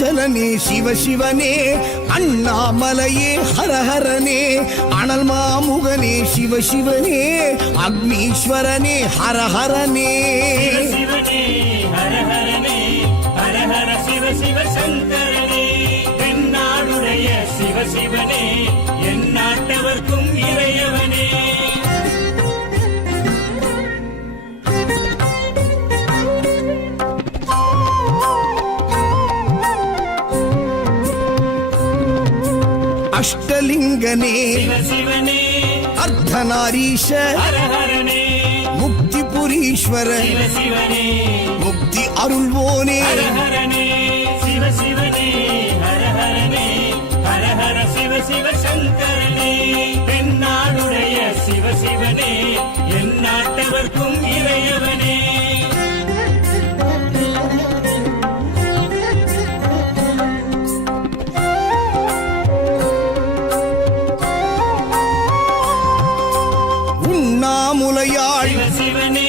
அருணாச்சலனே சிவசிவனே அண்ணாமலையே ஹரஹரனே அனல் மாமுகனே சிவசிவனே அக்னீஸ்வரனே ஹரஹரனே சிவனே ஹரஹரனே ஹரஹர சிவ சிவ சங்கரனே தென்னாடுடைய சிவசிவனே என் நாட்டவர்க்கும் இறையவனே அஷ்டலிங்கனே சிவசிவனே அர்த்தநாரீஷ ஹரஹரனே முக்திபுரீஸ்வர சிவசிவனே முக்தி அருள்வோனே ஹரஹரனே சிவசிவனே ஹரஹரனே ஹரஹர சிவ சிவ சங்கரனே தென்னாடுடைய சிவசிவனே என் நாட்டவர்க்கும் இறையவனே உண்ணாமுலையாள் சிவசிவனே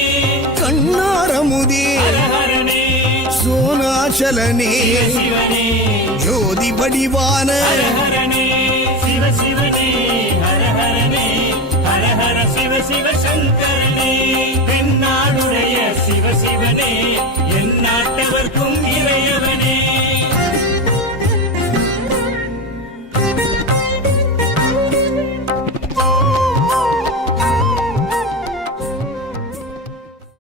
கண்ணாரமுதே ஹரஹரனே சோனாச்சலனே சிவசிவனே ஜோதி வடிவான ஹரஹரனே சிவசிவனே ஹரஹரனே ஹரஹர சிவ சிவ சங்கரனே தென்னாடுடைய சிவசிவனே என் நாட்டவர்க்கும் இறைய